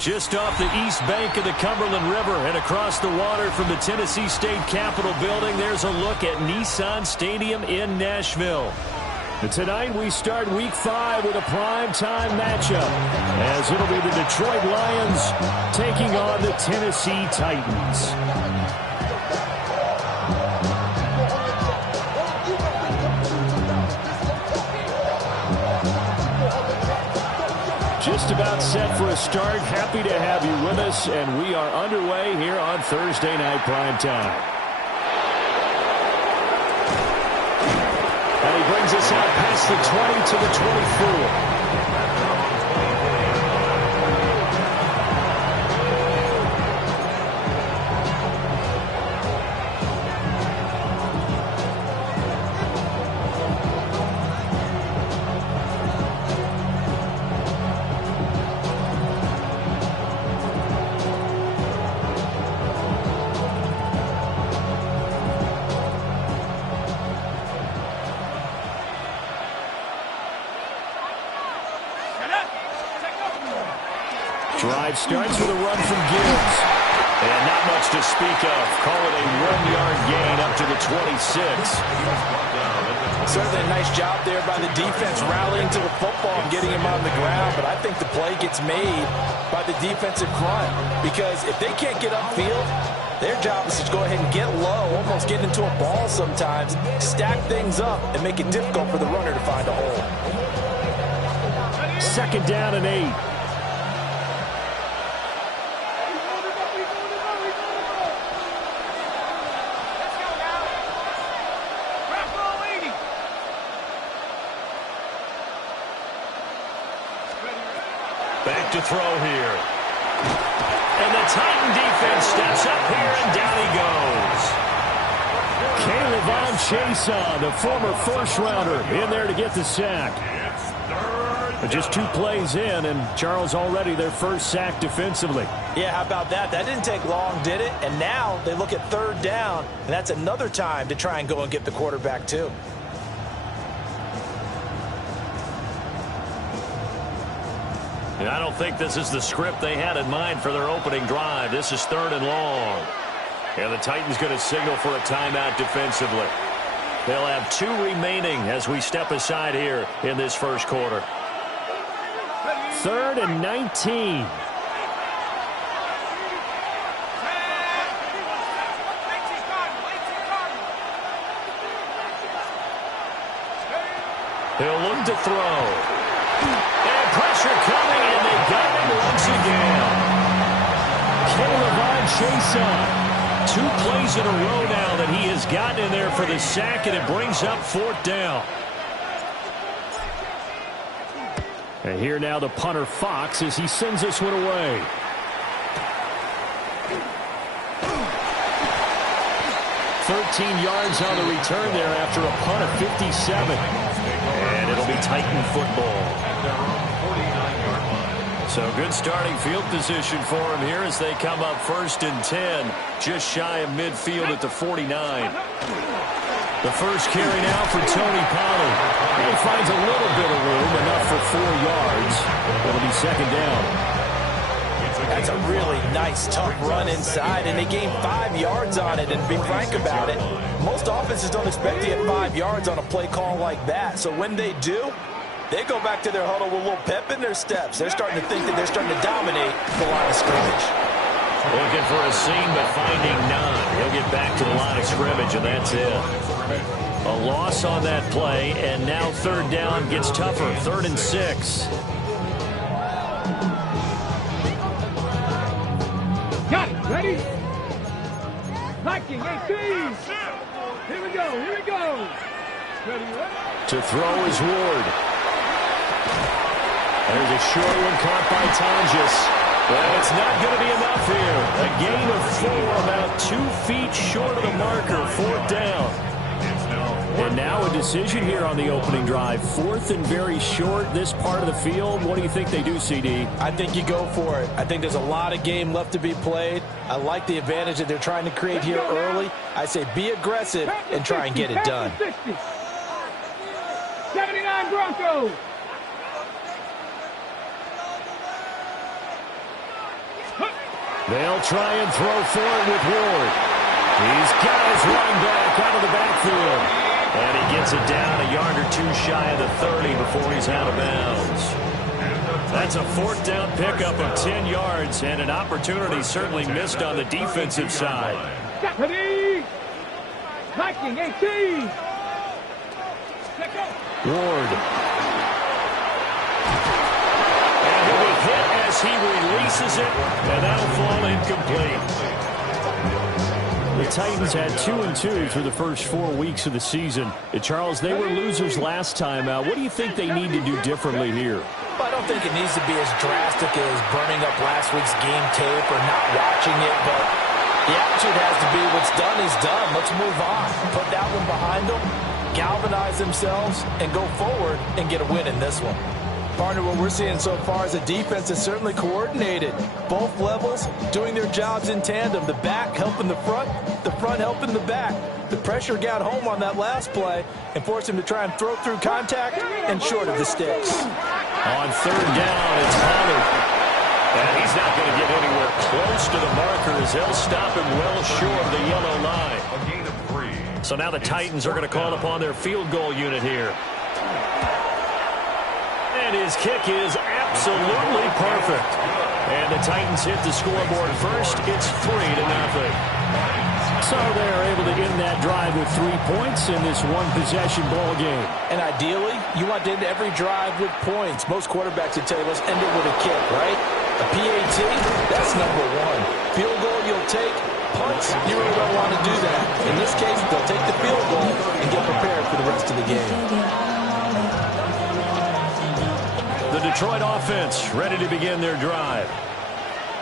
Just off the east bank of the Cumberland River and across the water from the Tennessee State Capitol building, there's a look at Nissan Stadium in Nashville. And tonight we start Week 5 with a primetime matchup, as it'll be the Detroit Lions taking on the Tennessee Titans. Just about set for a start. Happy to have you with us, and we are underway here on Thursday Night Primetime. And he brings us out past the 20 to the 24. Drive starts with a run from Gibbs. And not much to speak of. Call it a 1-yard gain up to the 26. Certainly a nice job there by the defense rallying to the football and getting him on the ground. But I think the play gets made by the defensive front. Because if they can't get upfield, their job is to go ahead and get low, almost get into a ball sometimes, stack things up, and make it difficult for the runner to find a hole. 2nd down and 8. Back to throw here. And the Titan defense steps up here, and down he goes. Caleb Chason, the former first-rounder, in there to get the sack. But just 2 plays in, and Charles already their first sack defensively. Yeah, how about that? That didn't take long, did it? And now they look at 3rd down, and that's another time to try and go and get the quarterback too. And I don't think this is the script they had in mind for their opening drive. This is 3rd and long. And the Titans going to signal for a timeout defensively. They'll have 2 remaining as we step aside here in this first quarter. 3rd and 19. He'll look to throw. And pressure coming, and they got him once again. Caleb Chason, 2 plays in a row now that he has gotten in there for the sack, and it brings up 4th down. And here now the punter Fox as he sends this one away. Yards on the return there after a punt of 57. And it'll be Titan football. So good starting field position for him here as they come up 1st and 10, just shy of midfield at the 49. The first carry now for Tony Pollard. He finds a little bit of room, enough for 4 yards. It'll be 2nd down. That's a really nice, tough run inside, and they gained 5 yards on it. And to be frank about it, most offenses don't expect to get 5 yards on a play call like that. So when they do, they go back to their huddle with a little pep in their steps. They're starting to think that they're starting to dominate the line of scrimmage. Looking for a seam, but finding none. He'll get back to the line of scrimmage, and that's it. A loss on that play, and now 3rd down gets tougher. 3rd and 6. Got it. Ready? Hiking 18. Here we go. Here we go. Ready, ready. To throw is Ward. There's a short one caught by Tonjes. But it's not going to be enough here. A gain of 4, about 2 feet short of the marker, 4th down. And now a decision here on the opening drive. 4th and very short, this part of the field. What do you think they do, CD? I think you go for it. I think there's a lot of game left to be played. I like the advantage that they're trying to create here early. I say be aggressive and try and get it done. 79 Broncos. They'll try and throw for it with Ward. He's got his running back out of the backfield. And he gets it down a yard or 2 shy of the 30 before he's out of bounds. That's a 4th down pickup of 10 yards and an opportunity certainly missed on the defensive side. Deputy! Viking 18! Ward. And he'll be hit as he releases it, and that'll fall incomplete. The Titans had 2-2 through the first 4 weeks of the season. Charles, they were losers last time out. What do you think they need to do differently here? Well, I don't think it needs to be as drastic as burning up last week's game tape or not watching it, but the attitude has to be what's done is done. Let's move on. Put that one behind them, galvanize themselves, and go forward and get a win in this one. Partner, what we're seeing so far is a defense that's certainly coordinated. Both levels doing their jobs in tandem. The back helping the front helping the back. The pressure got home on that last play and forced him to try and throw through contact and short of the sticks. On 3rd down, it's Pollard. And he's not going to get anywhere close to the marker as they'll stop him well short of the yellow line. A gain of 3. So now the Titans are going to call upon their field goal unit here. And his kick is absolutely perfect. And the Titans hit the scoreboard first. It's 3-0. So they're able to end that drive with 3 points in this one-possession ball game. And ideally, you want to end every drive with points. Most quarterbacks would tell you, let's end it with a kick, right? A PAT, that's number 1. Field goal you'll take. Punts, you really don't want to do that. In this case, they'll take the field goal and get prepared for the rest of the game. The Detroit offense ready to begin their drive.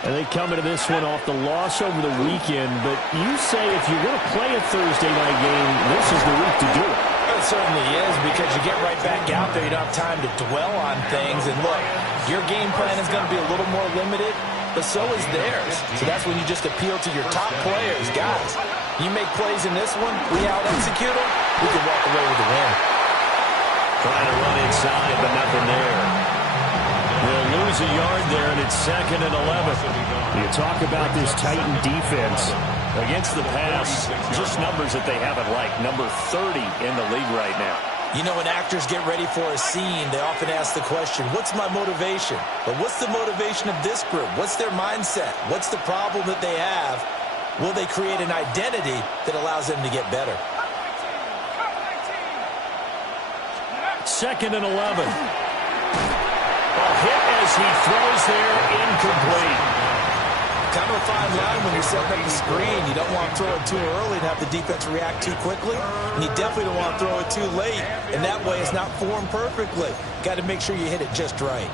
And they come into this one off the loss over the weekend. But you say if you're going to play a Thursday night game, this is the week to do it. It certainly is, because you get right back out there. You don't have time to dwell on things. And look, your game plan is going to be a little more limited, but so is theirs. So that's when you just appeal to your top players. Guys, you make plays in this one, we out-execute them, we can walk away with the win. Trying to run inside, but nothing there. They'll lose a yard there, and it's 2nd and 11. You talk about this Titan defense against the pass, just numbers that they haven't liked. Number 30 in the league right now. You know, when actors get ready for a scene, they often ask the question, what's my motivation? But what's the motivation of this group? What's their mindset? What's the problem that they have? Will they create an identity that allows them to get better? 2nd and 11. A hit as he throws there, incomplete. Kind of a fine line when you're setting up the screen. You don't want to throw it too early and have the defense react too quickly. And you definitely don't want to throw it too late. And that way it's not formed perfectly. Got to make sure you hit it just right.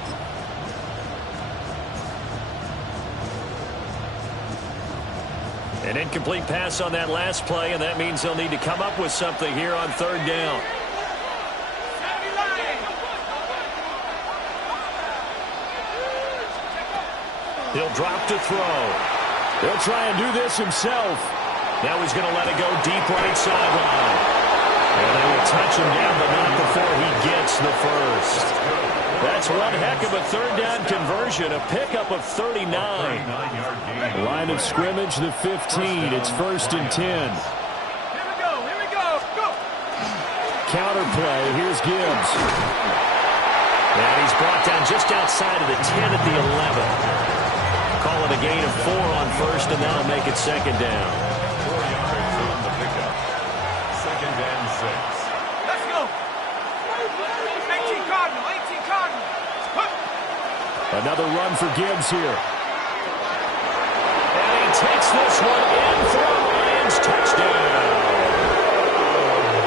An incomplete pass on that last play, and that means they'll need to come up with something here on 3rd down. He'll drop to throw. He'll try and do this himself. Now he's going to let it go deep right sideline. And they will touch him down, but not before he gets the first. That's one heck of a 3rd down conversion, a pickup of 39. Line of scrimmage, the 15. It's 1st and 10. Here we go, go! Counter play, here's Gibbs. And he's brought down just outside of the 10 at the 11. Call it a gain of 4 on 1st, and that'll make it 2nd down. 4 yards on the pickup. 2nd and 6. Let's go! 18 Cardinal! Another run for Gibbs here. And he takes this one in for a Lions touchdown.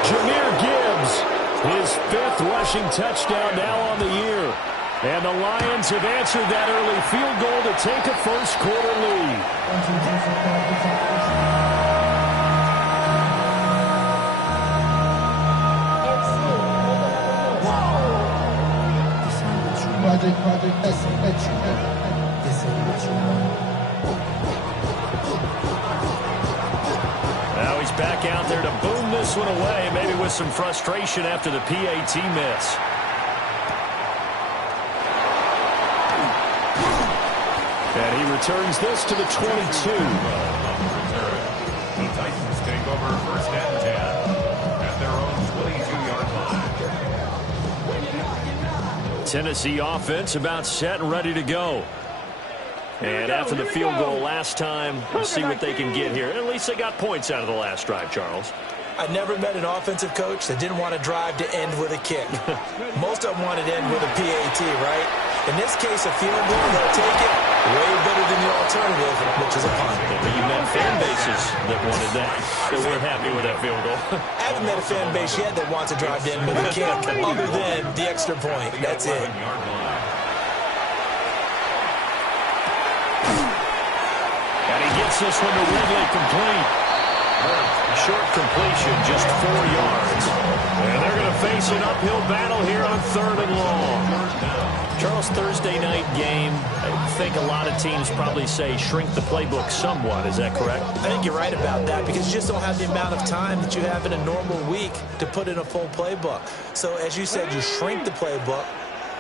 Gibbs, his 5th rushing touchdown now on the year. And the Lions have answered that early field goal to take a first-quarter lead. Now he's back out there to boom this one away, maybe with some frustration after the PAT miss. And he returns this to the 22. The Titans take over first and 10 at their own 22-yard line. Tennessee offense about set and ready to go. And after the field goal last time, we'll see what they can get here. At least they got points out of the last drive, Charles. I never met an offensive coach that didn't want to drive to end with a kick. Most of them wanted to end with a PAT, right? In this case, a field goal, they'll take it way better than the alternative, which is a punt. But you met fan bases that wanted that weren't happy with that field goal. I haven't met a fan base yet that wants to drive to end with a kick, other than the extra point. That's it. And he gets this one to Ridley complete. Short completion, just 4 yards. And they're going to face an uphill battle here on 3rd and long. Charles, Thursday night game, I think a lot of teams probably say shrink the playbook somewhat. Is that correct? I think you're right about that because you just don't have the amount of time that you have in a normal week to put in a full playbook. So as you said, you shrink the playbook,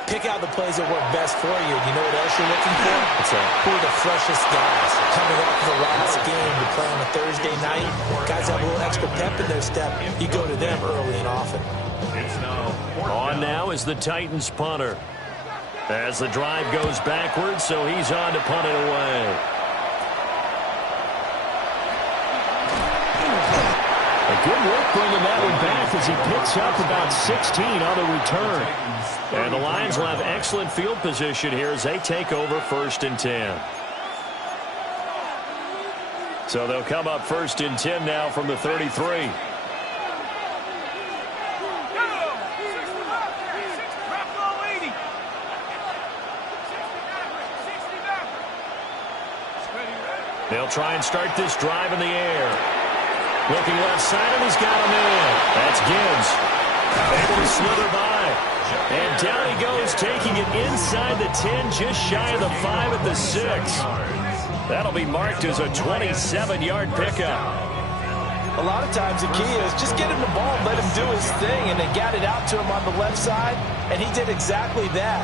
pick out the plays that work best for you. You know what else you're looking for? What's that? Who are the freshest guys coming off the last game to play on a Thursday night? Guys have a little extra pep in their step. You go to them early and often. On now is the Titans punter. As the drive goes backwards, so he's on to punt it away. A good work bringing that one back as he picks up about 16 on the return. And the Lions will have excellent field position here as they take over 1st and 10. So they'll come up 1st and 10 now from the 33. They'll try and start this drive in the air. Looking left side, and he's got him in. That's Gibbs. Able to slither by. And down he goes, taking it inside the 10, just shy of the 5 at the 6. That'll be marked as a 27-yard pickup. A lot of times the key is just get him the ball, let him do his thing, and they got it out to him on the left side, and he did exactly that.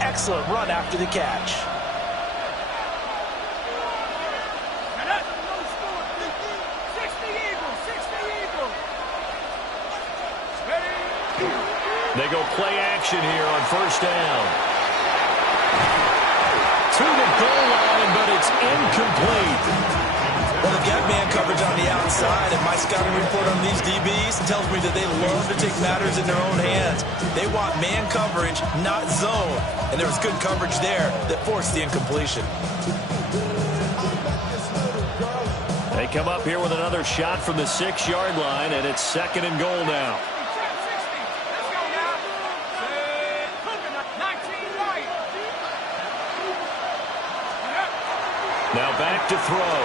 Excellent run after the catch. They go play action here on 1st down. To the goal line, but it's incomplete. Well, they got man coverage on the outside, and my scouting report on these DBs tells me that they love to take matters in their own hands. They want man coverage, not zone. And there was good coverage there that forced the incompletion. They come up here with another shot from the 6-yard line, and it's 2nd and goal now. Now back to throw.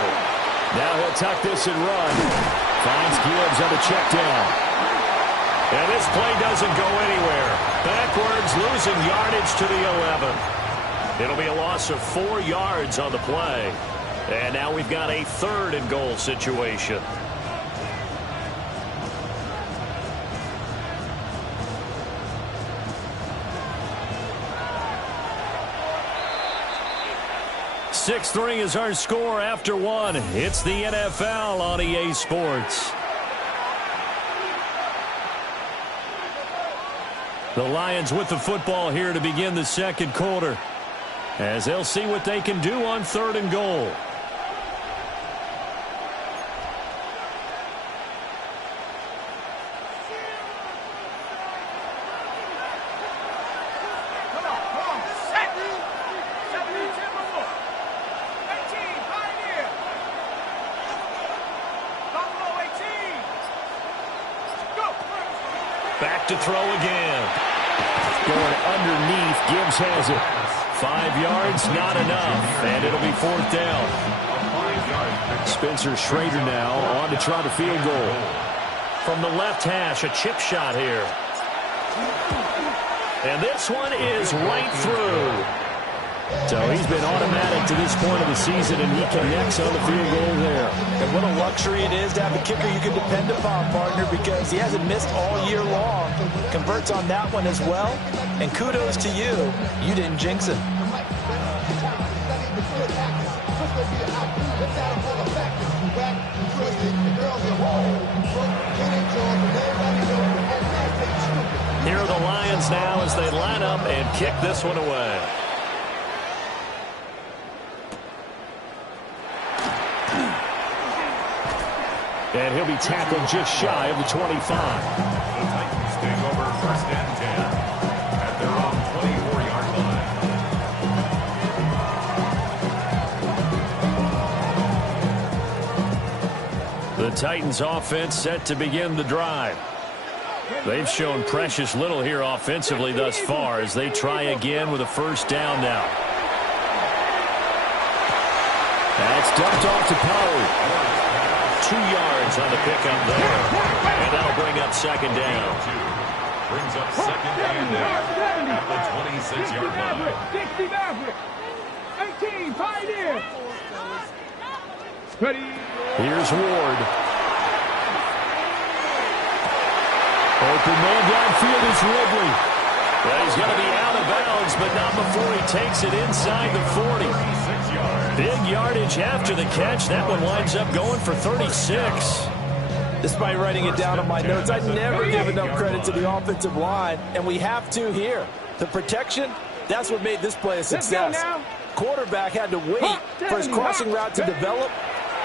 Now he'll tuck this and run. Finds Gibbs on the check down. And this play doesn't go anywhere. Backwards, losing yardage to the 11. It'll be a loss of 4 yards on the play. And now we've got a 3rd and goal situation. .6-3 is our score after 1. It's the NFL on EA Sports. The Lions with the football here to begin the 2nd quarter, as they'll see what they can do on 3rd and goal. Go! Back to throw again. Going underneath. Gibbs has it. 5 yards, not enough. And it'll be 4th down. Spencer Schrader now on to try the field goal. From the left hash, a chip shot here. And this one is right through. So he's been automatic to this point of the season, and he connects on the field goal there. And what a luxury it is to have a kicker you can depend upon, partner, because he hasn't missed all year long. Converts on that one as well. And kudos to you. You didn't jinx him. Here are the Lions now as they line up and kick this one away. And he'll be tackled just shy of the 25. The Titans take over 1st and 10 at their own 24-yard line. The Titans offense set to begin the drive. They've shown precious little here offensively thus far as they try again with a 1st down now. That's dumped off to Pollard. 2 yards on the pickup there. And that'll bring up 2nd down. Brings up 2nd and 8 at the 26-yard line. 60 Maverick. 18 Pioneer. Ready. Here's Ward. Open man downfield is Ridley. Well, he's going to be out of bounds, but not before he takes it inside the 40. Big yardage after the catch. That one winds up going for 36. Despite writing it down on my notes, I never give enough credit to the offensive line, and we have to here. The protection, that's what made this play a success. Quarterback had to wait for his crossing route to develop,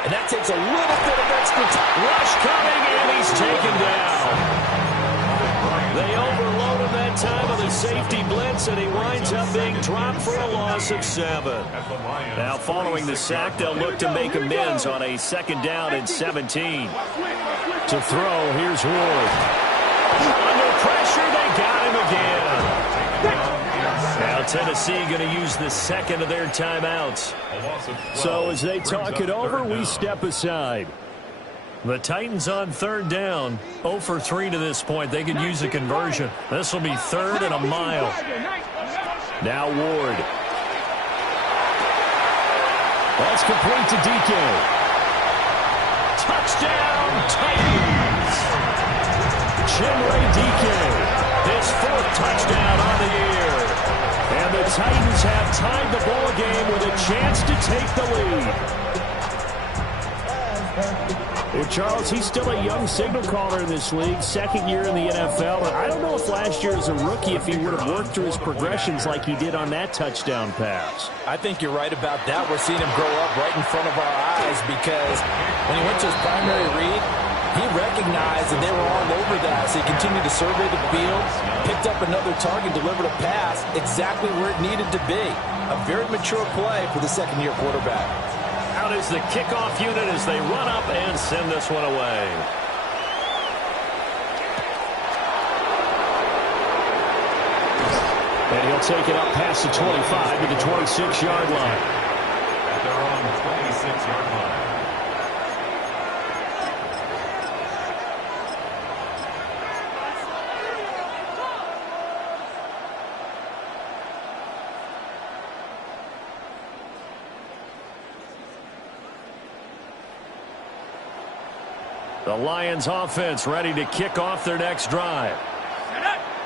and that takes a little bit of extra time. Rush coming, and he's taken down. They overload him that time with a safety blitz, and he winds up being dropped for a loss of 7. Now, following the sack, they'll look to make amends on a 2nd down and 17. To throw, here's Ward. Under pressure, they got him again. Now, Tennessee going to use the 2nd of their timeouts. So as they talk it over, we step aside. The Titans on 3rd down. 0 for 3 to this point. They could use a conversion. This will be 3rd and a mile. Now Ward. That's complete to DK. Touchdown, Titans. Chinray DK. His 4th touchdown on the year. And the Titans have tied the ball game with a chance to take the lead. Well, Charles, he's still a young signal caller in this league, 2nd year in the NFL. And I don't know if last year as a rookie, if he would have worked through his progressions like he did on that touchdown pass. I think you're right about that. We're seeing him grow up right in front of our eyes because when he went to his primary read, he recognized that they were all over that. So he continued to survey the field, picked up another target, delivered a pass exactly where it needed to be. A very mature play for the 2nd-year quarterback. Out is the kickoff unit as they run up and send this one away. And he'll take it up past the 25 to the 26-yard line. At their own 26-yard line. The Lions offense ready to kick off their next drive.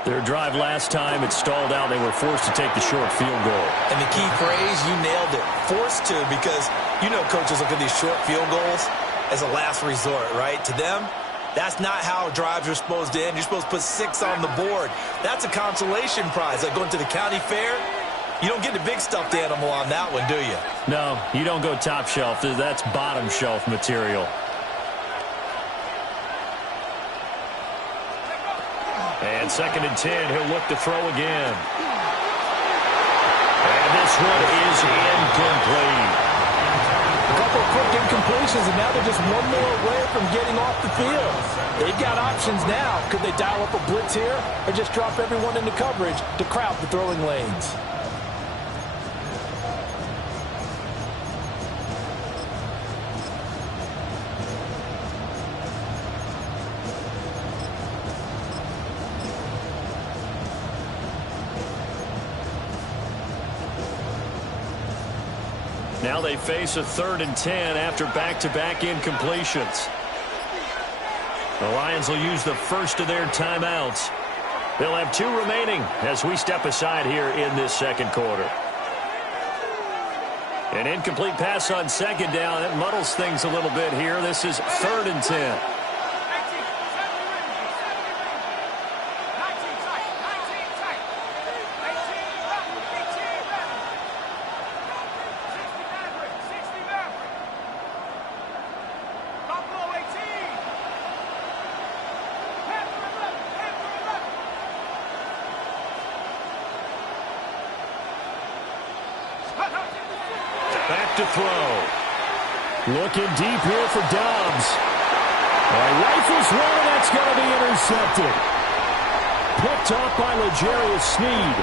Their drive last time, it stalled out. They were forced to take the short field goal. And the key phrase, you nailed it. Forced to, because you know coaches look at these short field goals as a last resort, right? To them, that's not how drives are supposed to end. You're supposed to put 6 on the board. That's a consolation prize. Like going to the county fair, you don't get the big stuffed animal on that one, do you? No, you don't go top shelf. That's bottom shelf material. And 2nd and 10, he'll look to throw again. And this one is incomplete. A couple of quick incompletions, and now they're just one more away from getting off the field. They've got options now. Could they dial up a blitz here or just drop everyone into coverage to crowd the throwing lanes? Now they face a 3rd and 10 after back-to-back incompletions. The Lions will use the first of their timeouts. They'll have 2 remaining as we step aside here in this second quarter. An incomplete pass on 2nd down. It muddles things a little bit here. This is 3rd and 10. Back to throw. Looking deep here for Dobbs. Rifles one, and that's going to be intercepted. Picked off by L'Jarius Sneed.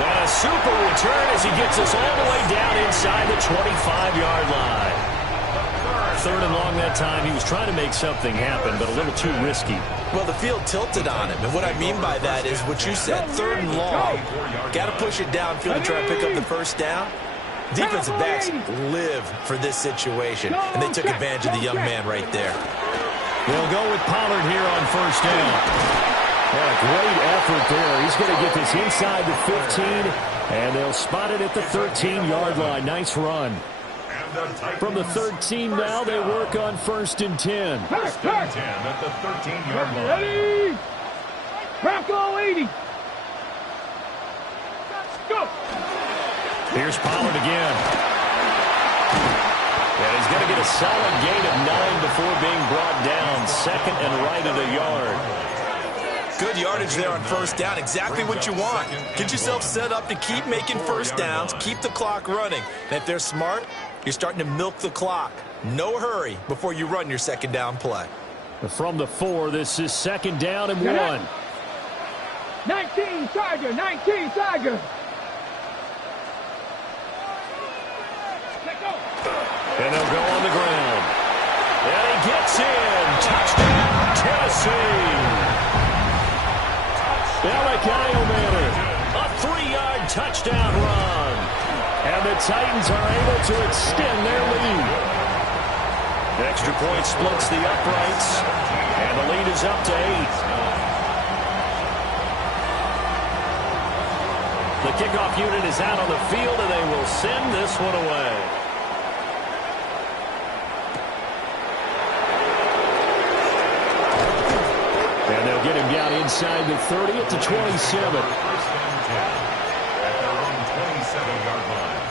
And a super return as he gets us all the way down inside the 25-yard line. 3rd and long that time. He was trying to make something happen, but a little too risky. Well, the field tilted on him, and what I mean by that is what you said, 3rd and long. Got to push it downfield to try to pick up the first down. Defensive backs live for this situation, and they took advantage of the young man right there. They'll go with Pollard here on 1st down. Yeah, a great effort there. He's going to get this inside the 15, and they'll spot it at the 13-yard line. Nice run. From the 13 now, they work on 1st and 10. 1st and 10 at the 13-yard line. Ready? Bronco 80. Go. Here's Pollard again. And he's going to get a solid gain of 9 before being brought down. 2nd and right of the yard. Good yardage there on 1st down. Exactly what you want. Get yourself set up to keep making 1st downs, keep the clock running. And if they're smart, you're starting to milk the clock. No hurry before you run your 2nd down play. From the 4, this is 2nd down and 1. 19 Tiger, 19 Tiger. And they'll go on the ground. And he gets in. Touchdown, Tennessee. Malachi Manny, a 3-yard touchdown run. And the Titans are able to extend their lead. Extra point splits the uprights. And the lead is up to 8. The kickoff unit is out on the field, and they will send this one away. And they'll get him down inside the 30 at the 27. 1st and 10 at their own 27-yard line.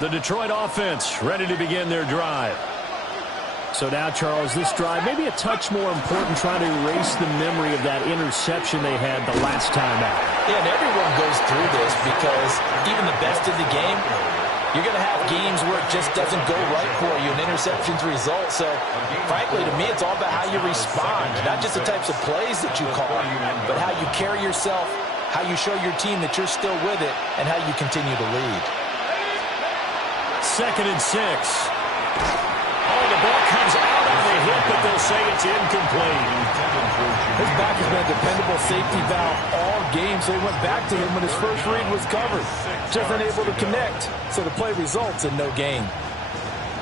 The Detroit offense ready to begin their drive. So now, Charles, this drive maybe a touch more important, trying to erase the memory of that interception they had the last time out. Yeah, and everyone goes through this because even the best of the game, you're going to have games where it just doesn't go right for you, and interceptions result. So, frankly, to me, it's all about how you respond, not just the types of plays that you call, but how you carry yourself, how you show your team that you're still with it, and how you continue to lead. 2nd and 6. Oh, the ball comes out on the hit, but they'll say it's incomplete. His back has been a dependable safety valve all game, so he went back to him when his first read was covered. Just unable to connect, so the play results in no gain.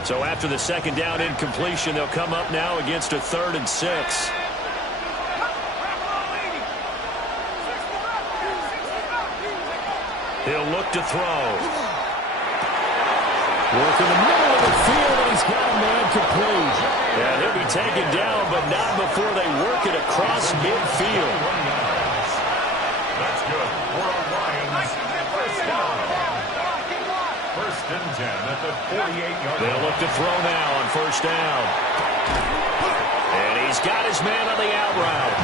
So after the 2nd down incompletion, they'll come up now against a 3rd and 6. He'll look to throw. Work in the middle of the field, and he's got a man complete. Yeah, he'll be taken down, but not before they work it across midfield. That's good for a Lions 1st down. 1st and 10 at the 48-yard line. They'll look to throw now on first down. And he's got his man on the out route.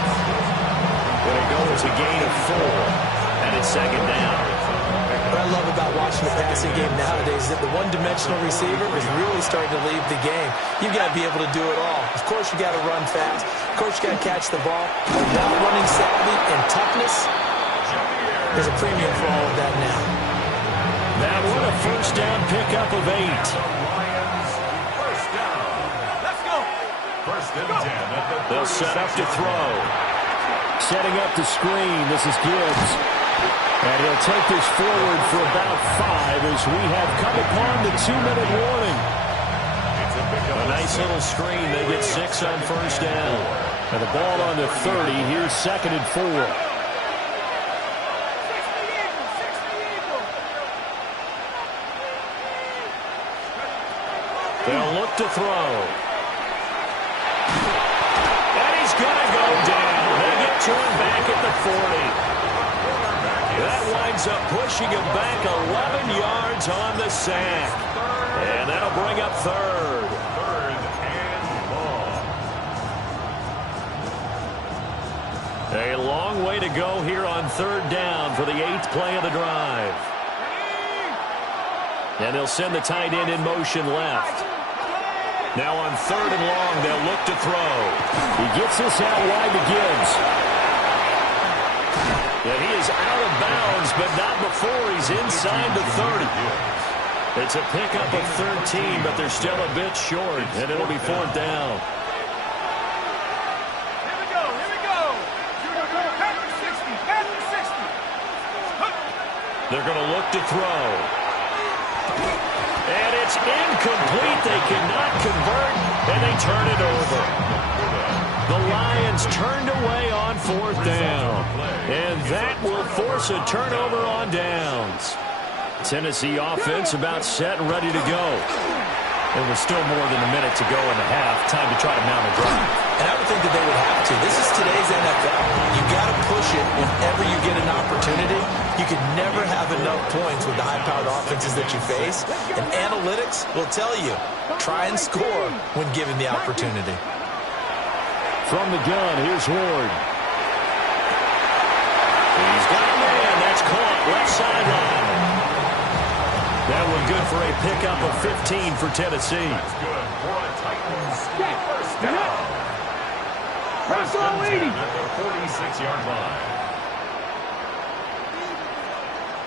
Going to go as a gain of 4. And it's second down. What I love about watching the passing game nowadays is that the one-dimensional receiver is really starting to leave the game. You've got to be able to do it all. Of course, you got to run fast. Of course, you got to catch the ball. But route running savvy and toughness, there's a premium for all of that now. That one a first down pickup of 8. Lions, first down. Let's go. First and 10 at the They'll set up to throw. Setting up the screen. This is Gibbs. And he'll take this forward for about 5 as we have come upon the 2-minute warning. A nice little screen. They get 6 on first down. And the ball on the 30. Here's second and 4. They'll look to throw. And he's going to go down. They get to him back at the 40. That winds up pushing him back 11 yards on the sack. And that'll bring up third. Third and long. A long way to go here on third down for the 8th play of the drive. And they'll send the tight end in motion left. Now on third and long, they'll look to throw. He gets this out wide to Gibbs. And he is out of bounds, but not before he's inside the 30. It's a pickup of 13, but they're still a bit short, and it'll be fourth down. Here we go. Back to 60. They're going to look to throw. And it's incomplete. They cannot convert, and they turn it over. The Lions turned away on fourth down, and that will force a turnover on downs. Tennessee offense about set and ready to go. There was still more than a minute to go in the half. Time to try to mount a drive. And I would think that they would have to. This is today's NFL. You got to push it whenever you get an opportunity. You could never have enough points with the high-powered offenses that you face. And analytics will tell you, try and score when given the opportunity. From the gun, here's Ward. He's got a man. That's caught left sideline. That one good for a pickup of 15 for Tennessee. That's good for a Titans first down. First and 10 80. at the 46-yard line.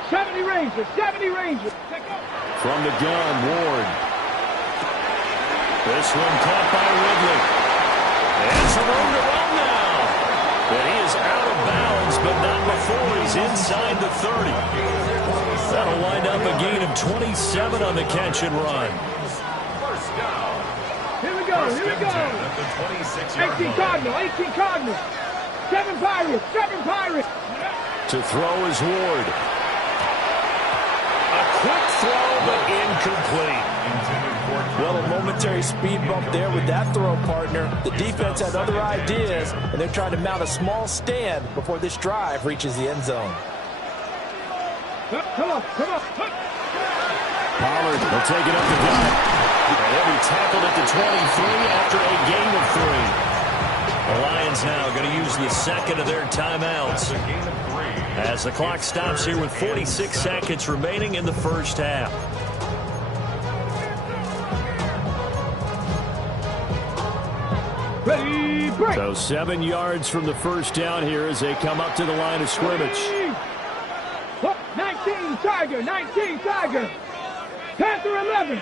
70 Rangers. From the gun, Ward. This one caught by Ridley. And some room to run now. And he is out of bounds, but not before he's inside the 30. That'll wind up a gain of 27 on the catch and run. First down. Here we go. 10 at the 26-yard 18 Cardinals. 7 Pirates. To throw is Ward. A quick throw, but incomplete. Well, a momentary speed bump there with that throw, partner. The defense had other ideas, and they're trying to mount a small stand before this drive reaches the end zone. Come on. Pollard will take it up the gut. And he'll be tackled at the 23 after a gain of 3. The Lions now going to use the second of their timeouts as the clock stops here with 46 seconds remaining in the first half. Ready, break. So 7 yards from the first down here as they come up to the line of scrimmage. 19 Tiger. Panther 11.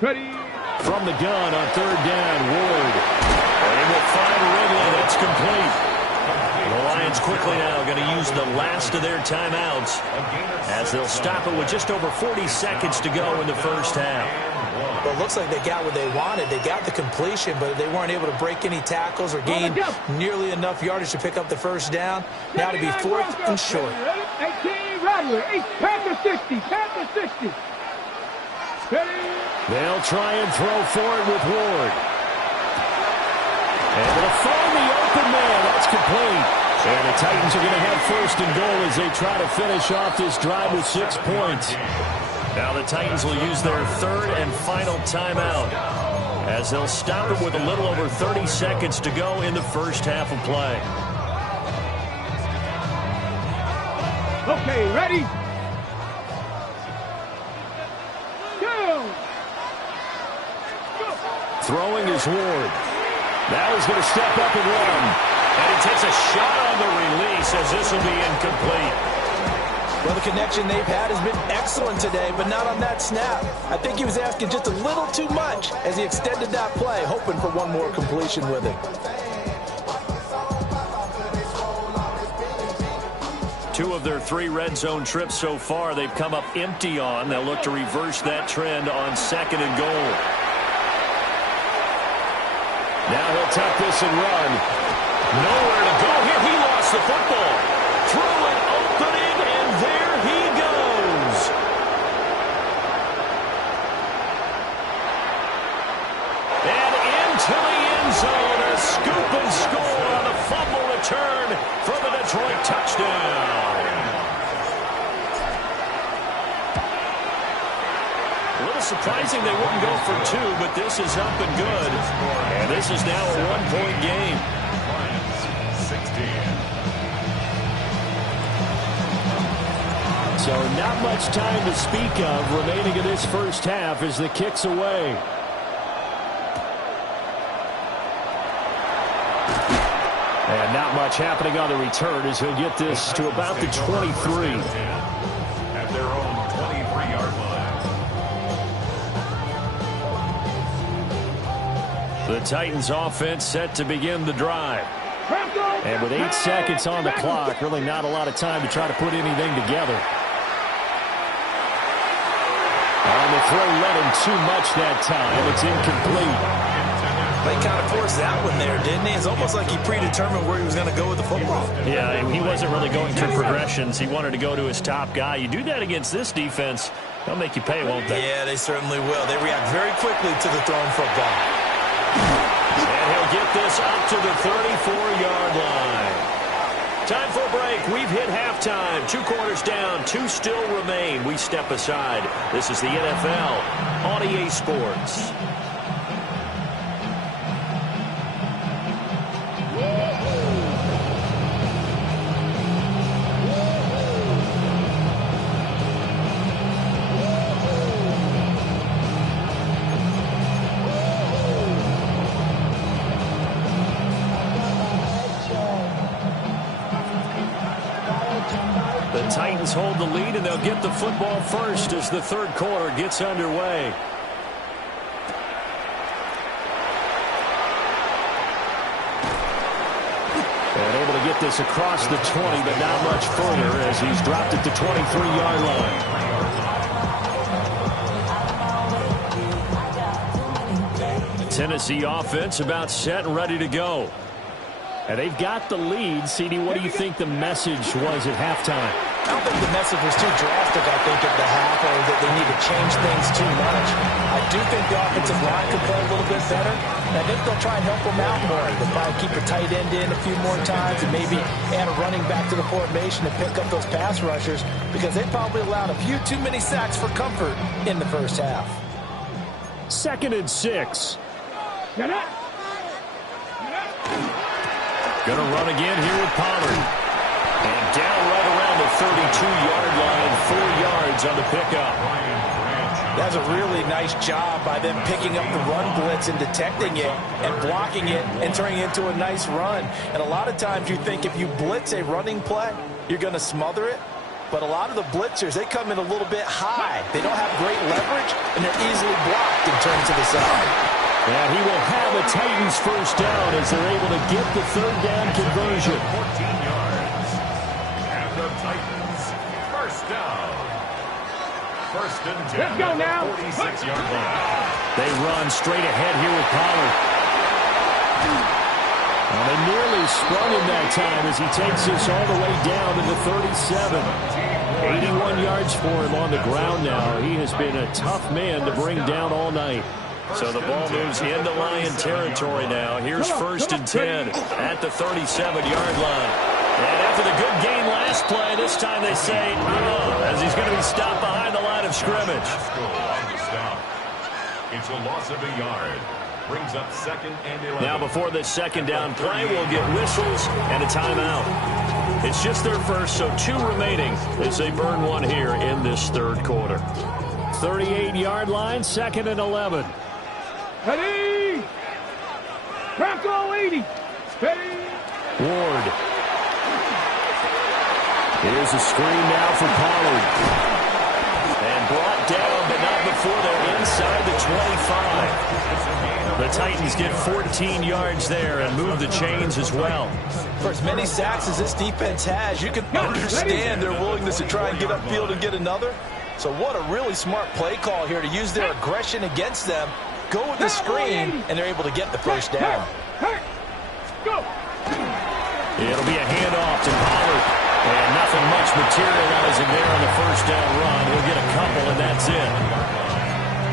Ready. From the gun on third down, Ward. And he will find Ridley. That's complete. The Lions quickly now going to use the last of their timeouts as they'll stop it with just over 40 seconds to go in the first half. Well, it looks like they got what they wanted. They got the completion, but they weren't able to break any tackles or gain nearly enough yardage to pick up the first down. Now to be fourth and short. 18 Rattler. Panther 60. Ready. They'll try and throw for it with Ward. Able to find the open man. complete. And the Titans are going to have first and goal as they try to finish off this drive with 6 points. Now the Titans will use their third and final timeout as they'll stop it with a little over 30 seconds to go in the first half of play. Okay, ready? Go! Throwing is Ward. Now he's going to step up and run. And he takes a shot on the release as this will be incomplete. Well, the connection they've had has been excellent today, but not on that snap. I think he was asking just a little too much as he extended that play, hoping for one more completion with it. 2 of their 3 red zone trips so far they've come up empty on. They'll look to reverse that trend on 2nd and goal. Now he'll tuck this and run. Nowhere to go here. He lost the football. Through an opening, and there he goes. And into the end zone, a scoop and score on a fumble return for the Detroit touchdown. A little surprising they wouldn't go for 2, but this is up and good. And this is now a 1-point game. So not much time to speak of remaining in this first half as the kick's away. And not much happening on the return as he'll get this to about the 23. At their own 23-yard line. The Titans offense set to begin the drive. And with 8 seconds on the clock, really not a lot of time to try to put anything together. On the throw, let him too much that time. It's incomplete. They kind of forced that one there, didn't he? It's almost like he predetermined where he was going to go with the football. Yeah, he wasn't really going through progressions. He wanted to go to his top guy. You do that against this defense, they'll make you pay, won't they? Yeah, they certainly will. They react very quickly to the thrown football. And he'll get this up to the 34-yard line. Time for a break. We've hit halftime. 2 quarters down. 2 still remain. We step aside. This is the NFL on EA Sports. Titans hold the lead, and they'll get the football first as the third quarter gets underway. And able to get this across the 20, but not much further as he's dropped at the 23-yard line. The Tennessee offense about set and ready to go. And they've got the lead. CD, what do you think the message was at halftime? I don't think the message was too drastic, I think, at the half, or that they need to change things too much. I do think the offensive line could play a little bit better. And I think they'll try and help them out more. They'll probably keep a tight end in a few more times and maybe add a running back to the formation to pick up those pass rushers because they probably allowed a few too many sacks for comfort in the first half. 2nd and 6. Gonna run again here with Pollard. And down right around the 32-yard line, 4 yards on the pickup. That's a really nice job by them picking up the run blitz and detecting it and blocking it and turning it into a nice run. And a lot of times you think if you blitz a running play, you're going to smother it. But a lot of the blitzers, they come in a little bit high. They don't have great leverage, and they're easily blocked and turned to the side. And he will have a Titans first down as they're able to get the third down conversion. 14 yards. And the Titans first down. First and 10. Let's go now. 46-yard line. They run straight ahead here with Pollard. And they nearly sprung him that time as he takes this all the way down to the 37. 81 yards for him on the ground now. He has been a tough man to bring down all night. So the ball moves into Lion territory now. Here's 1st and 10 at the 37-yard line. And after the good gain last play, this time they say, as he's going to be stopped behind the line of scrimmage. It's a loss of a yard. Brings up 2nd and 11. Now before this 2nd down play, we'll get whistles and a timeout. It's just their first, so 2 remaining as they burn one here in this 3rd quarter. 38-yard line, 2nd and 11. Ready! Tackle 80. Ready! Ward. Here's a screen now for Pollard. And brought down, but not before they're inside the 25. The Titans get 14 yards there and move the chains as well. For as many sacks as this defense has, you can understand their willingness to try and get upfield and get another. So what a really smart play call here to use their aggression against them. Go with the screen, and they're able to get the 1st down. Go! It'll be a handoff to Pollard. And nothing much materializing there on the 1st down run. We'll get a couple, and that's it.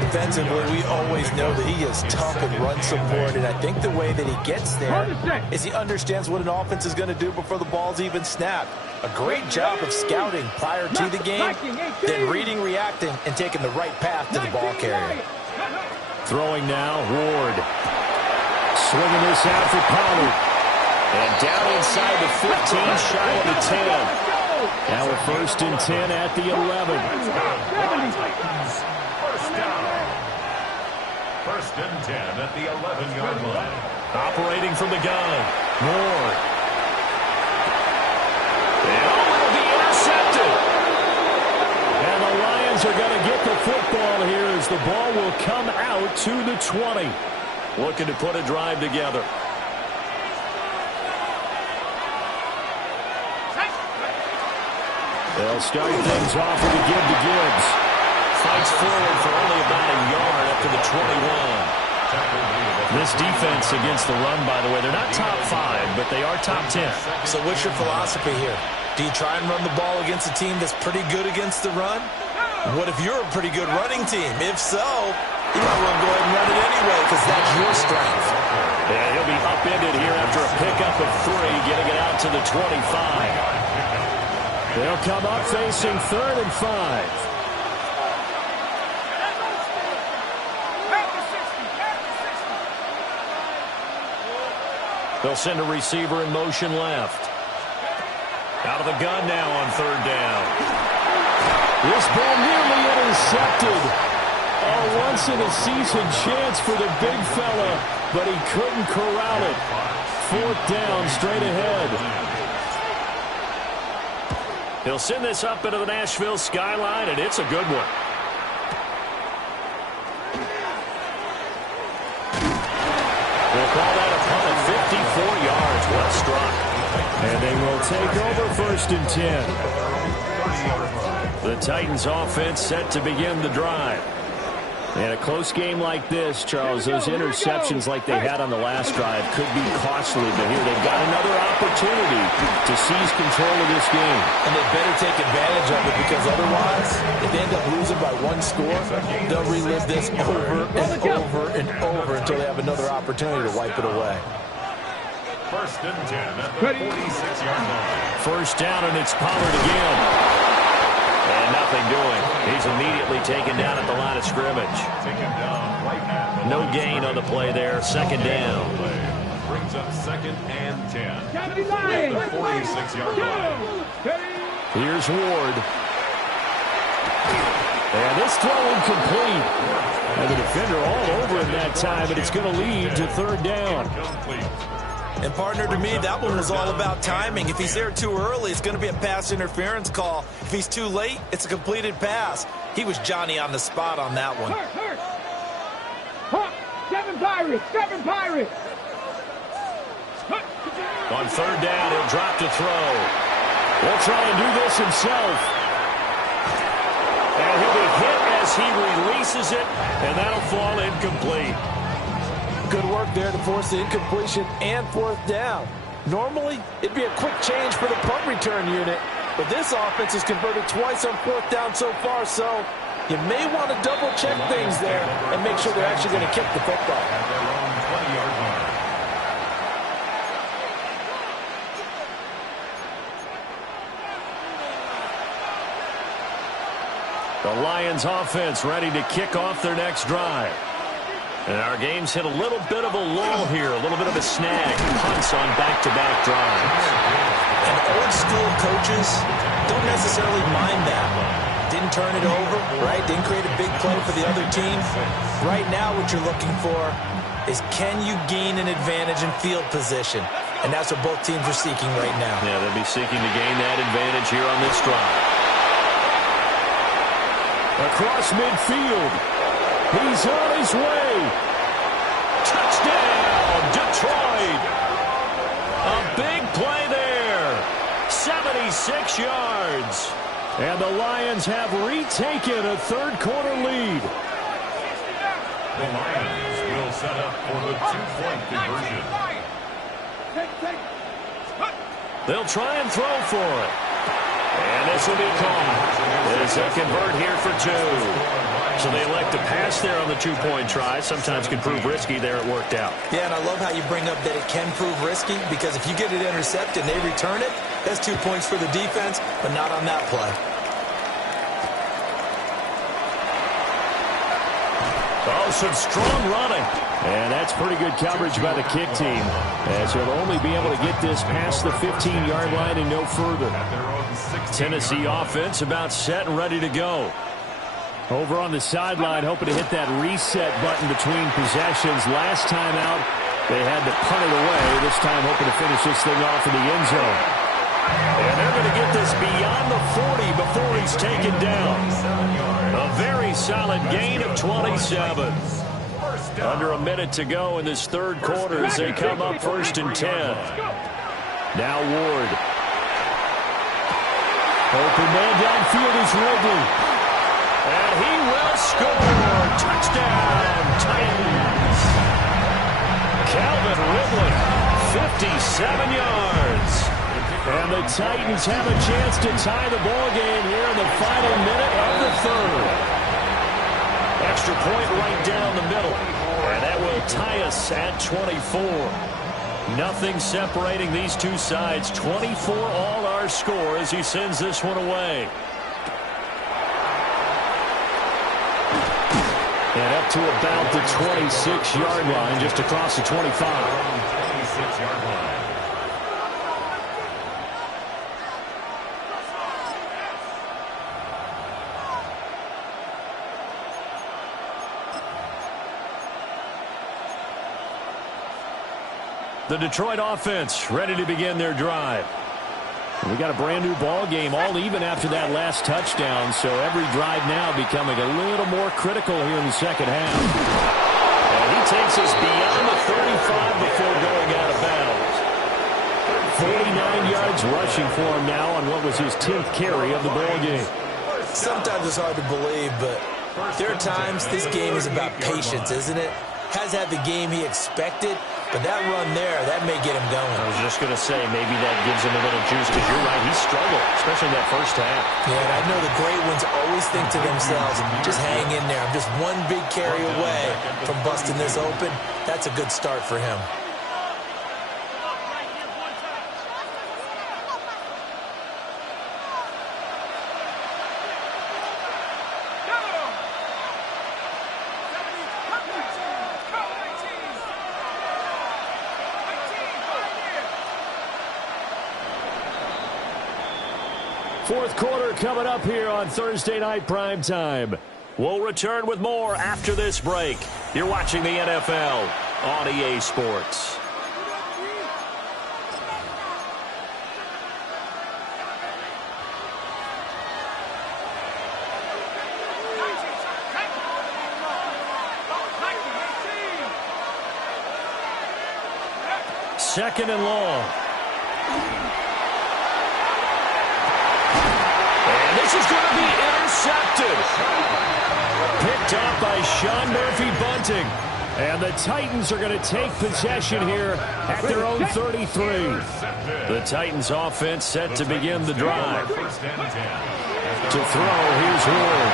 Defensively, we always know that he is tough and run support, and I think the way that he gets there is he understands what an offense is going to do before the ball's even snapped. A great job of scouting prior to the game, then reading, reacting, and taking the right path to the ball carrier. Throwing now, Ward. Swinging this out for Pollard. And down inside the 15, shy of the 10. Now a 1st and 10 at the 11. 1st down. 1st and 10 at the 11-yard line. Operating from the gun. Ward. And it'll be intercepted. And the Lions are going to get the football here as the ball will come out to the 20. Looking to put a drive together. They'll start things off with a give to Gibbs. Fights forward for only about a yard up to the 21. This defense against the run, by the way, they're not top 5, but they are top 10. So what's your philosophy here? Do you try and run the ball against a team that's pretty good against the run? What if you're a pretty good running team? If so, you might want to go ahead and run it anyway because that's your strength. Yeah, he'll be upended here after a pickup of 3, getting it out to the 25. They'll come up facing 3rd and 5. They'll send a receiver in motion left. Out of the gun now on 3rd down. This ball nearly intercepted. A once-in-a-season chance for the big fella, but he couldn't corral it. 4th down straight ahead. He'll send this up into the Nashville skyline, and it's a good one. We'll call that a punt of 54 yards. Well struck. And they will take over 1st and 10. The Titans offense set to begin the drive. And a close game like this, Charles, those interceptions like they had on the last drive could be costly. But here they've got another opportunity to seize control of this game. And they better take advantage of it because otherwise, if they end up losing by 1 score, they'll relive this over and over and over until they have another opportunity to wipe it away. 1st and 10 at the 46-yard line. 1st down, and it's Pollard again. And nothing doing. He's immediately taken down at the line of scrimmage. No gain on the play there. 2nd down. Brings up 2nd and 10 at the 46-yard line. Here's Ward. And this throw incomplete. And the defender all over him that time, but it's going to lead to 3rd down. And partner, to me, that one was all about timing. If he's there too early, it's going to be a pass interference call. If he's too late, it's a completed pass. He was Johnny on the spot on that one. Seven Pirates. On 3rd down, he'll drop to throw. He'll try and do this himself. And he'll be hit as he releases it, and that'll fall incomplete. Good work there to force the incompletion and 4th down. Normally, it'd be a quick change for the punt return unit, but this offense has converted twice on 4th down so far, so You may want to double-check things there and make sure they're actually going to kick the football. At their own 20-yard line. The Lions offense ready to kick off their next drive. And our game's hit a little bit of a lull here, a little bit of a snag. Punts on back-to-back drives. And old-school coaches don't necessarily mind that. Didn't turn it over, right? Didn't create a big play for the other team. Right now what you're looking for is can you gain an advantage in field position? And that's what both teams are seeking right now. Yeah, they'll be seeking to gain that advantage here on this drive. Across midfield. He's on his way. Touchdown, Detroit. A big play there. 76 yards. And the Lions have retaken a third-quarter lead. The Lions will set up for the two-point conversion. They'll try and throw for it. And this will be caught. They'll convert here for two. So they elect to pass there on the two-point try. Sometimes can prove risky. There it worked out. Yeah, and I love how you bring up that it can prove risky, because if you get it intercepted and they return it, that's 2 points for the defense, but not on that play. Oh, some strong running. And that's pretty good coverage by the kick team, as he'll only be able to get this past the 15-yard line and no further. Tennessee offense about set and ready to go. Over on the sideline, hoping to hit that reset button between possessions. Last time out, they had to punt it away. This time hoping to finish this thing off in the end zone. And they're going to get this beyond the 40 before he's taken down. A very solid gain of 27. Under a minute to go in this third quarter as they come up 1st and 10. Now Ward. Open man downfield is Ridley. And he will score. Touchdown, Titans. Calvin Ridley, 57 yards. And the Titans have a chance to tie the ball game here in the final minute of the third. Extra point right down the middle. And that will tie us at 24. Nothing separating these two sides. 24 all our score as he sends this one away. And up to about the 26-yard line, just across the 25. 26-yard line. The Detroit offense ready to begin their drive. We got a brand new ball game, all even after that last touchdown, so every drive now becoming a little more critical here in the second half. And he takes us beyond the 35 before going out of bounds. 49 yards rushing for him now on what was his 10th carry of the ball game. Sometimes it's hard to believe, but there are times this game is about patience, isn't it? Has had the game he expected, but that run there, that may get him going. I was just going to say, maybe that gives him a little juice, because you're right, he struggled, especially in that first half. Yeah, and I know the great ones always think to themselves, just hang in there. I'm just one big carry away from busting this open. That's a good start for him. Fourth quarter coming up here on Thursday Night Primetime. We'll return with more after this break. You're watching the NFL on EA Sports. Second and long. This is going to be intercepted. Picked up by Sean Murphy-Bunting. And the Titans are going to take possession here at their own 33. The Titans offense set to begin the drive. To throw, here's Ward.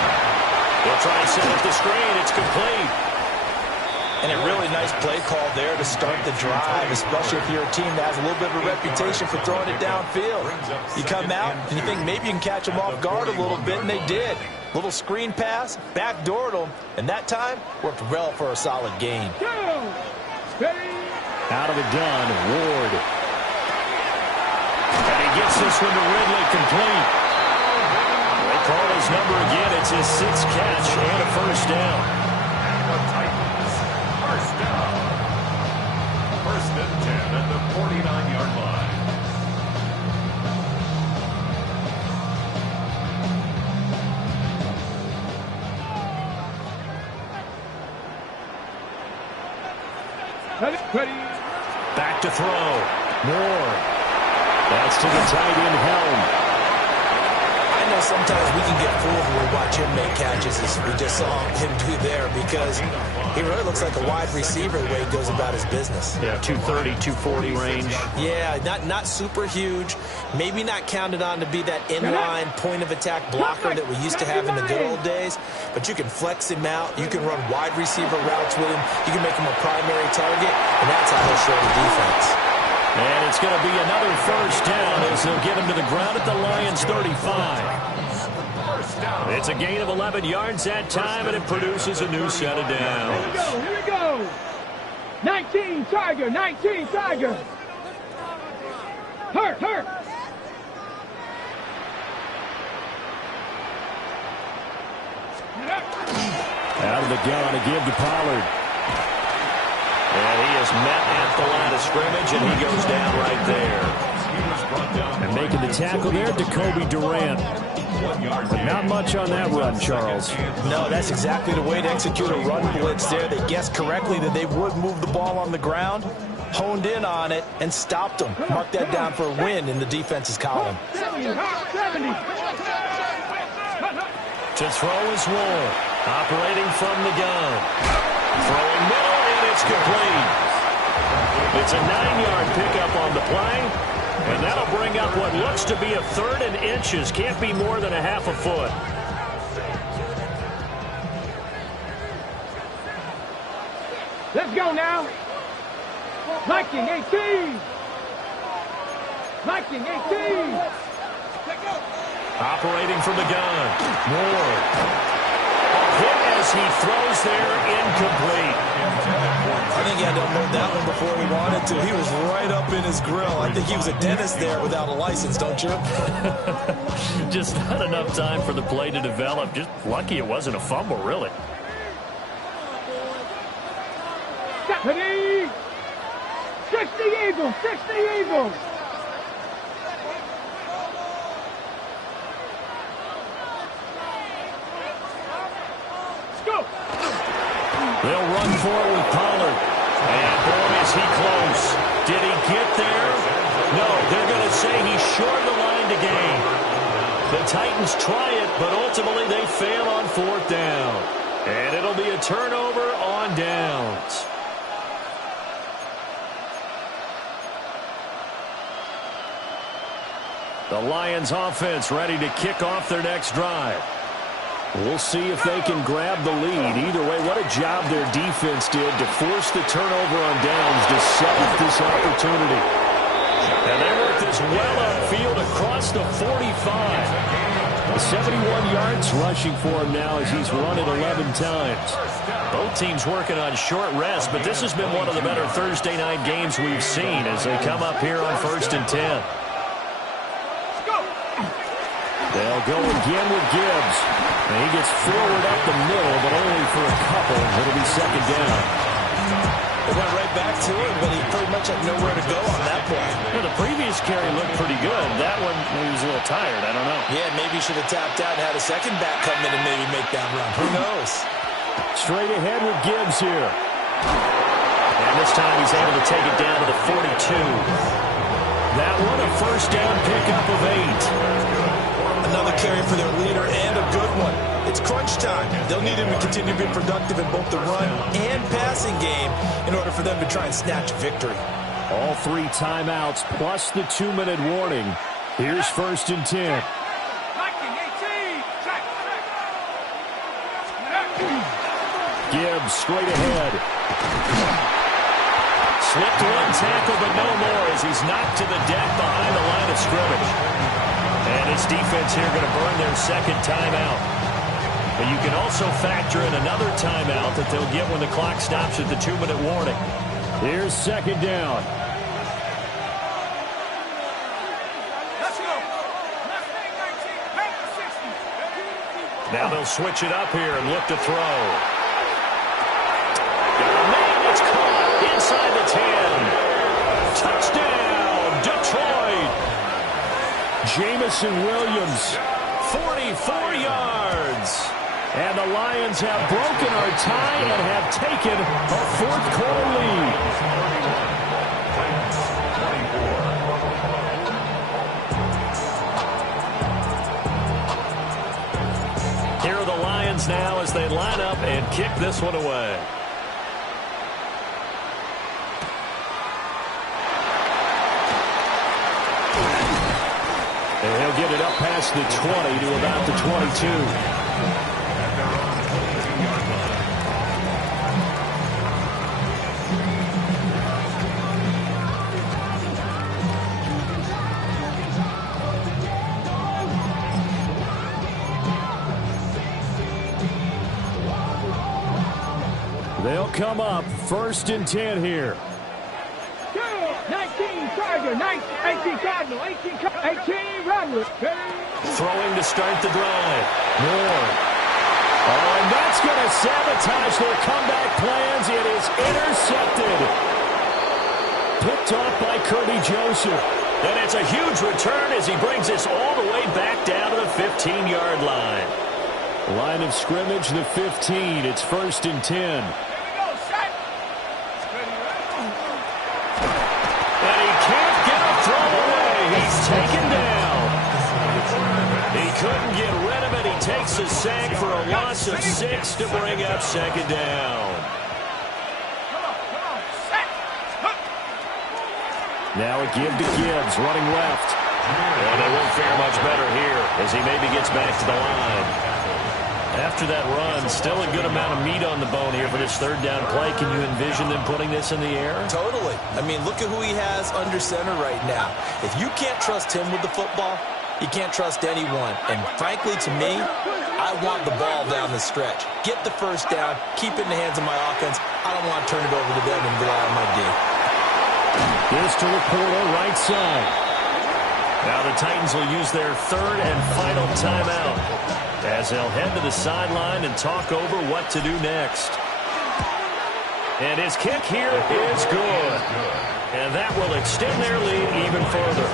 They'll try and set up the screen. It's complete. And a really nice play call there to start the drive, especially if you're a team that has a little bit of a reputation for throwing it downfield. You come out and you think maybe you can catch them off guard a little bit, and they did. Little screen pass, backdoored them, and that time worked well for a solid gain. Out of the gun, Ward. And he gets this one to Ridley, complete. They call his number again. It's his 6th catch and a first down. First down. First and 10 at the 49-yard line. Back to throw. Moore. That's to the tight end, Helm. I know sometimes we can get fooled when we watch him make catches, as we just saw him do there, because he really looks like a wide receiver the way he goes about his business. Yeah, 230, 240 range. Yeah, not super huge. Maybe not counted on to be that inline point-of-attack blocker that we used to have in the good old days, but you can flex him out. You can run wide receiver routes with him. You can make him a primary target, and that's how he'll show the defense. And it's going to be another first down as they'll get him to the ground at the Lions' 35. It's a gain of 11 yards that time, and it produces a new set of downs. Here we go. 19 Tiger, 19 Tiger. Hurt. Out of the gun to give to Pollard. And he is met at the line of scrimmage, and he goes down right there. And making the tackle there, Jacoby Durant. But not much on that run, Charles. No, that's exactly the way to execute a run blitz there. They guessed correctly that they would move the ball on the ground, honed in on it, and stopped them. Mark that down for a win in the defense's column. 70. To throw is Ward, operating from the gun. Throwing middle, and it's complete. It's a 9-yard pickup on the play, and that'll bring up what looks to be a 3rd and inches. Can't be more than a half a foot. Let's go now. Viking 18. Viking 18. Operating from the gun. Ward. Hit as he throws there, incomplete. I think he had to unload that one before he wanted to. He was right up in his grill. I think he was a dentist there without a license, don't you? Just not enough time for the play to develop. Just lucky it wasn't a fumble, really. Stephanie! 60 Eagles! 60 Eagles! They'll run for it with Pollard. And boy, is he close. Did he get there? No, they're going to say he's short of the line to gain. The Titans try it, but ultimately they fail on 4th down. And it'll be a turnover on downs. The Lions offense ready to kick off their next drive. We'll see if they can grab the lead. Either way, what a job their defense did to force the turnover on downs to set up this opportunity. And they work this well upfield across the 45. 71 yards rushing for him now as he's run it 11 times. Both teams working on short rest, but this has been one of the better Thursday night games we've seen as they come up here on 1st and 10. They'll go again with Gibbs. And he gets forward up the middle, but only for a couple. It'll be 2nd down. They went right back to him, but he pretty much had nowhere to go on that play. Yeah, the previous carry looked pretty good. That one, he was a little tired. I don't know. Yeah, maybe he should have tapped out and had a second back come in and maybe make that run. Who knows? Straight ahead with Gibbs here. And this time he's able to take it down to the 42. That one, a 1st down pickup of 8. Another carry for their leader and a good one. It's crunch time. They'll need him to continue to be productive in both the run and passing game in order for them to try and snatch victory. All 3 timeouts plus the 2-minute warning. Here's 1st and 10. Williams straight ahead. Slipped one tackle, but no more as he's knocked to the deck behind the line of scrimmage. And his defense here going to burn their second timeout. But you can also factor in another timeout that they'll get when the clock stops at the 2-minute warning. Here's second down. Now they'll switch it up here and look to throw. Got a man, it's caught inside the 10. Touchdown, Detroit. Jamison Williams, 44 yards. And the Lions have broken our tie and have taken a fourth-quarter lead. Here are the Lions now as they line up and kick this one away. And he'll get it up past the 20 to about the 22. They'll come up 1st and 10 here. 19 Tiger, 18 Cardinal, 18 Rattler. Throwing to start the drive. Moore. Oh, and that's going to sabotage their comeback plans. It is intercepted. Picked off by Kirby Joseph. And it's a huge return as he brings us all the way back down to the 15-yard line. Line of scrimmage, the 15. It's 1st and 10. And he can't get a throw away. He's taken down. He couldn't get rid of it. He takes a sack for a loss of 6 to bring up second down. Now a give to Gibbs, running left. And it won't fare much better here as he maybe gets back to the line. After that run, still a good amount of meat on the bone here for this third down play. Can you envision them putting this in the air? Totally. I mean, look at who he has under center right now. If you can't trust him with the football, you can't trust anyone. And frankly, to me, I want the ball down the stretch. Get the first down, keep it in the hands of my offense. I don't want to turn it over to them and rely on my D. Here's to Laporta, right side. Now the Titans will use their third and final timeout as they'll head to the sideline and talk over what to do next. And his kick here is good. And that will extend their lead even further.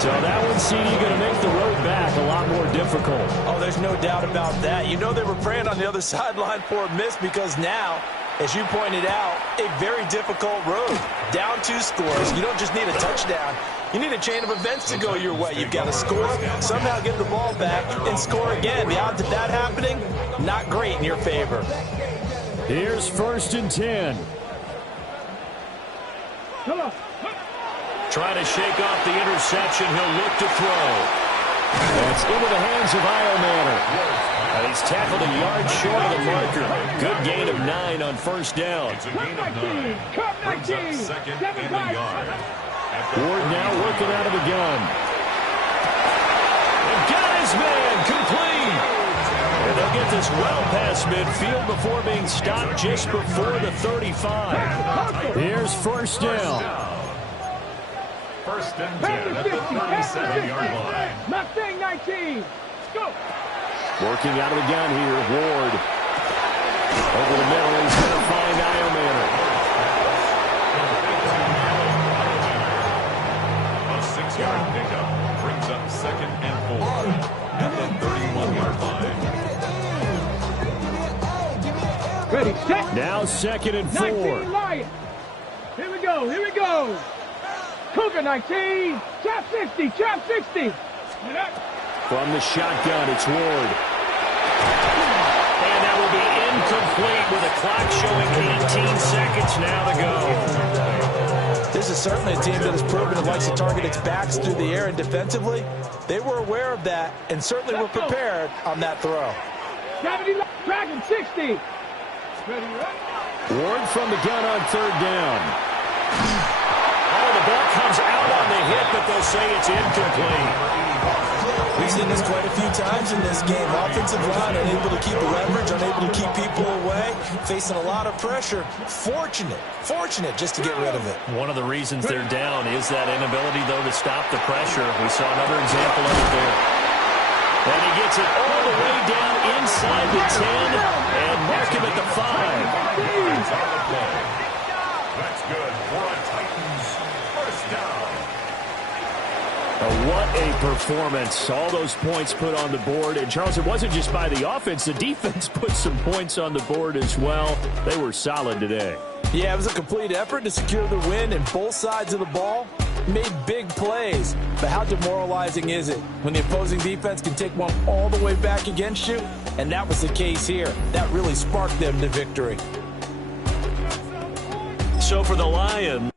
So that one, CD, going to make the road back a lot more difficult. Oh, there's no doubt about that. You know they were praying on the other sideline for a miss because now, as you pointed out, a very difficult road. Down 2 scores. You don't just need a touchdown. You need a chain of events to go your way. You've got to score, somehow get the ball back, and score again. The odds of that happening, not great in your favor. Here's 1st and 10. Trying to shake off the interception. He'll look to throw. That's into the hands of Iomanner. He's tackled a yard short of the marker. Good gain of 9 on 1st down. Ward now working out of the gun. And got his man complete. And they'll get this well past midfield before being stopped just before the 35. Here's 1st down. 1st and 10 at the 37-yard line. Mustang 19. Let's go. Working out of the gun here, Ward. Over the middle, he's going to find Iomanner. A 6-yard pickup brings up 2nd and 4 at the 31-yard line. Ready, set. Now 2nd and 4. 19 Lions. Here we go, here we go. Cougar 19, chop 60, chop 60. From the shotgun, it's Ward. And that will be incomplete with a clock showing 18 seconds now to go. This is certainly a team that has proven it likes to target its backs through the air, and defensively, they were aware of that and certainly were prepared on that throw. Dragon 60. Ward from the gun on third down. Oh, the ball comes out on the hit, but they'll say it's incomplete. We've seen this quite a few times in this game. Offensive line unable to keep leverage, unable to keep people away, facing a lot of pressure. Fortunate just to get rid of it. One of the reasons they're down is that inability, though, to stop the pressure. We saw another example of it there. And he gets it all the way down inside the 10 and mark him at the 5. That's good for a Titans first down. What a performance. All those points put on the board. And, Charles, it wasn't just by the offense. The defense put some points on the board as well. They were solid today. Yeah, it was a complete effort to secure the win, and both sides of the ball made big plays. But how demoralizing is it when the opposing defense can take one all the way back against you? And that was the case here. That really sparked them to victory. So for the Lions.